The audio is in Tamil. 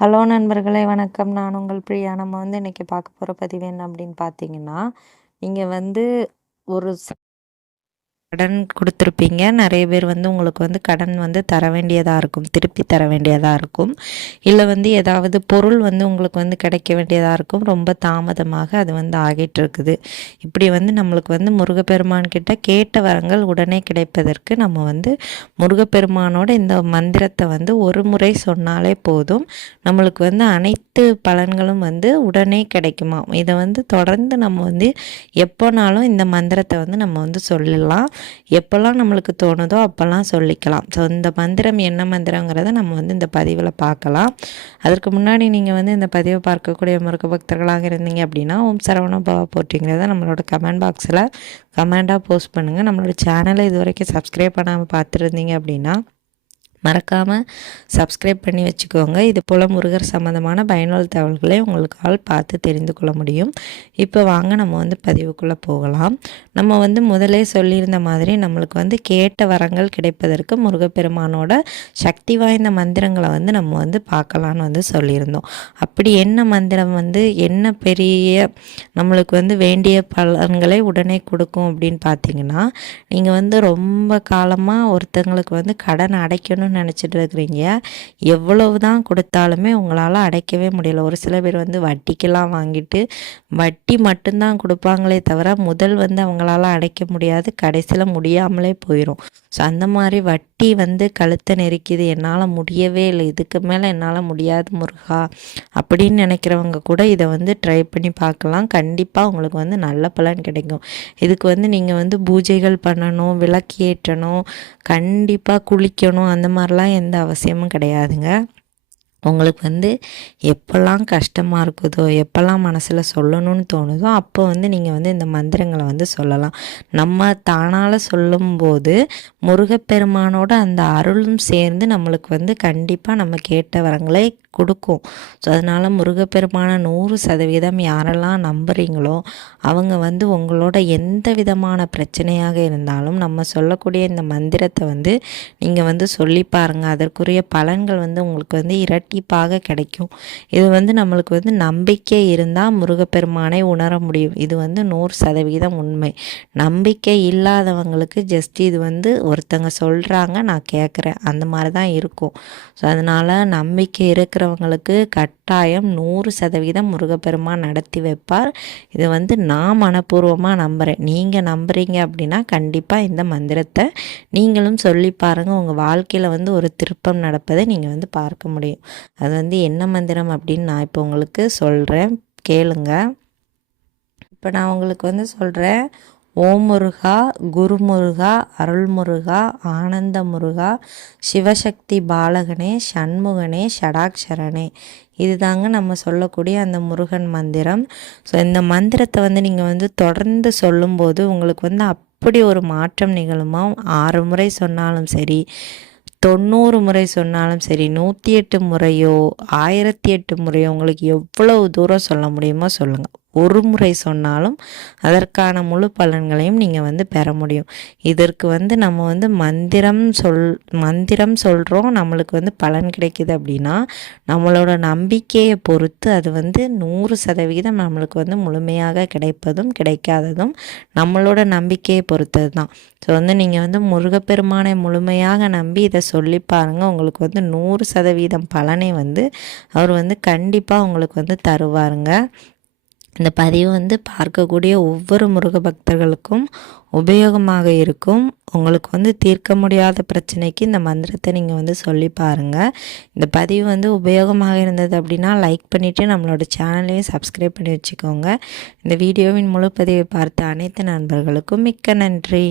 ஹலோ நண்பர்களே வணக்கம். நான் உங்கள் பிரியா. நம்ம வந்து இன்றைக்கி பார்க்க போகிற பதிவு என்ன அப்படின்னு பார்த்தீங்கன்னா நீங்கள் வந்து ஒரு கடன் கொடுத்துருப்பீங்க. நிறைய பேர் வந்து உங்களுக்கு வந்து கடன் வந்து தர வேண்டியதாக இருக்கும். திருப்பி தர வேண்டியதாக இருக்கும். இல்லை வந்து ஏதாவது பொருள் வந்து உங்களுக்கு வந்து கிடைக்க வேண்டியதாக இருக்கும். ரொம்ப தாமதமாக அது வந்து ஆகிட்டு இருக்குது இப்படி வந்து நம்மளுக்கு வந்து முருகப்பெருமான் கிட்ட கேட்ட வரங்கள் உடனே கிடைப்பதற்கு நம்ம வந்து முருகப்பெருமானோட இந்த மந்திரத்தை வந்து ஒரு முறை சொன்னாலே போதும். நம்மளுக்கு வந்து அனைத்து பலன்களும் வந்து உடனே கிடைக்குமா இதை வந்து தொடர்ந்து நம்ம வந்து எப்போனாலும் இந்த மந்திரத்தை வந்து நம்ம வந்து சொல்லலாம். எப்போல்லாம் நம்மளுக்கு தோணுதோ அப்போல்லாம் சொல்லிக்கலாம். ஸோ இந்த மந்திரம் என்ன மந்திரங்கிறத நம்ம வந்து இந்த பதிவில் பார்க்கலாம். அதற்கு முன்னாடி நீங்கள் வந்து இந்த பதிவை பார்க்கக்கூடிய முருக பக்தர்களாக இருந்தீங்க அப்படின்னா ஓம் சரவண பவா போட்டிங்கிறத நம்மளோட கமெண்ட் பாக்ஸில் கமெண்டாக போஸ்ட் பண்ணுங்கள் நம்மளோட சேனலை இது வரைக்கும் சப்ஸ்கிரைப் பண்ணாமல் பார்த்துருந்தீங்க அப்படின்னா மறக்காமல் சப்ஸ்கிரைப் பண்ணி வச்சுக்கோங்க. இது போல் முருகர் சம்மந்தமான பயனுள்ள தகவல்களை உங்களுக்கால் பார்த்து தெரிந்து கொள்ள முடியும். இப்போ வாங்க நம்ம வந்து பதிவுக்குள்ளே போகலாம். நம்ம வந்து முதலே சொல்லியிருந்த மாதிரி நம்மளுக்கு வந்து கேட்ட வரங்கள் கிடைப்பதற்கு முருகப்பெருமானோட சக்தி வாய்ந்த மந்திரங்களை வந்து நம்ம வந்து பார்க்கலான்னு வந்து சொல்லியிருந்தோம். அப்படி என்ன மந்திரம் வந்து என்ன பெரிய நம்மளுக்கு வந்து வேண்டிய பலன்களை உடனே கொடுக்கும் அப்படின்னு பார்த்தீங்கன்னா நீங்கள் வந்து ரொம்ப காலமாக ஒருத்தங்களுக்கு வந்து கடன் அடைக்கணும் கொடுக்கணும்னு நினச்சிட்டு இருக்கிறீங்க எவ்வளவு தான் கொடுத்தாலுமே உங்களால் அடைக்கவே முடியல. ஒரு சில பேர் வந்து வட்டிக்கெல்லாம் வாங்கிட்டு வட்டி மட்டும்தான் கொடுப்பாங்களே தவிர முதல் வந்து அவங்களால அடைக்க முடியாது கடைசியில் முடியாமலே போயிடும் ஸோ அந்த மாதிரி வட்டி வந்து கழுத்தை நெருக்கிது என்னால் முடியவே இல்லை இதுக்கு மேலே என்னால் முடியாது முருகா அப்படின்னு நினைக்கிறவங்க கூட இதை வந்து ட்ரை பண்ணி பார்க்கலாம். கண்டிப்பாக உங்களுக்கு வந்து நல்ல பலன் கிடைக்கும். இதுக்கு வந்து நீங்கள் வந்து பூஜைகள் பண்ணணும் விளக்கேற்றணும் கண்டிப்பாக குளிக்கணும் அந்த மாதிரி மாதிரிலாம் எந்த அவசியமும் கிடையாதுங்க உங்களுக்கு வந்து எப்போல்லாம் கஷ்டமாக இருக்குதோ எப்போல்லாம் மனசில் சொல்லணும்னு தோணுதோ அப்போ வந்து நீங்கள் வந்து இந்த மந்திரங்களை வந்து சொல்லலாம். நம்ம தானால் சொல்லும்போது முருகப்பெருமானோட அந்த அருளும் சேர்ந்து நம்மளுக்கு வந்து கண்டிப்பாக நம்ம கேட்ட வரங்களை கொடுக்கும். ஸோ அதனால் முருகப்பெருமான நூறு சதவீதம் யாரெல்லாம் நம்புகிறீங்களோ அவங்க வந்து உங்களோட எந்த விதமான பிரச்சனையாக இருந்தாலும் நம்ம சொல்லக்கூடிய இந்த மந்திரத்தை வந்து நீங்கள் வந்து சொல்லி பாருங்கள் அதற்குரிய பலன்கள் வந்து உங்களுக்கு வந்து இரட்டிப்பாக கிடைக்கும். இது வந்து நம்மளுக்கு வந்து நம்பிக்கை இருந்தால் முருகப்பெருமானை உணர முடியும். இது வந்து நூறு சதவீதம் உண்மை. நம்பிக்கை இல்லாதவங்களுக்கு ஜஸ்ட் இது வந்து ஒருத்தங்க சொல்கிறாங்க நான் கேட்குறேன் அந்த மாதிரி தான் இருக்கும். ஸோ அதனால் நம்பிக்கை இருக்கிறவங்களுக்கு கட்டாயம் நூறு சதவீதம் முருகப்பெருமான் நடத்தி வைப்பார். இது வந்து நான் மனப்பூர்வமாக நம்புகிறேன் நீங்கள் நம்புகிறீங்க அப்படின்னா கண்டிப்பாக இந்த மந்திரத்தை நீங்களும் சொல்லி பாருங்கள் உங்கள் வாழ்க்கையில் வந்து ஒரு திருப்பம் நடப்பதை நீங்கள் வந்து பார்க்க முடியும். அது வந்து என்ன மந்திரம் அப்படின்னு நான் இப்போ உங்களுக்கு சொல்கிறேன் கேளுங்க. இப்போ நான் உங்களுக்கு வந்து சொல்கிறேன் ஓம் முருகா குருமுருகா அருள்முருகா ஆனந்த முருகா சிவசக்தி பாலகனே சண்முகனே ஷடாக்ஷரனே இது தாங்க நம்ம சொல்லக்கூடிய அந்த முருகன் மந்திரம். ஸோ இந்த மந்திரத்தை வந்து நீங்கள் வந்து தொடர்ந்து சொல்லும்போது உங்களுக்கு வந்து அப்படி ஒரு மாற்றம் நிகழுமா? ஆறு முறை சொன்னாலும் சரி தொண்ணூறு முறை சொன்னாலும் சரி நூற்றி எட்டு முறையோ ஆயிரத்தி எட்டு முறையோ உங்களுக்கு எவ்வளவு தூரம் சொல்ல முடியுமோ சொல்லுங்கள் ஒரு முறை சொன்னாலும் அதற்கான முழு பலன்களையும் நீங்கள் வந்து பெற முடியும். இதற்கு வந்து நம்ம வந்து மந்திரம் சொல் மந்திரம் சொல்கிறோம் நம்மளுக்கு வந்து பலன் கிடைக்கிது அப்படின்னா நம்மளோட நம்பிக்கையை பொறுத்து அது வந்து நூறு சதவீதம் நம்மளுக்கு வந்து முழுமையாக கிடைப்பதும் கிடைக்காததும் நம்மளோட நம்பிக்கையை பொறுத்தது தான். ஸோ வந்து நீங்கள் வந்து முருகப்பெருமானை முழுமையாக நம்பி இதை சொல்லி பாருங்கள் உங்களுக்கு வந்து நூறு சதவீதம் பலனை வந்து அவர் வந்து கண்டிப்பாக உங்களுக்கு வந்து தருவாருங்க. இந்த பதிவு வந்து பார்க்கக்கூடிய ஒவ்வொரு முருக பக்தர்களுக்கும் உபயோகமாக இருக்கும். உங்களுக்கு வந்து தீர்க்க முடியாத பிரச்சனைக்கு இந்த மந்திரத்தை நீங்கள் வந்து சொல்லி பாருங்கள் இந்த பதிவு வந்து உபயோகமாக இருந்தது அப்படின்னா லைக் பண்ணிவிட்டு நம்மளோட சேனலையும் சப்ஸ்கிரைப் பண்ணி வச்சுக்கோங்க. இந்த வீடியோவின் முழு பதிவை பார்த்த அனைத்து நண்பர்களுக்கும் மிக்க நன்றி.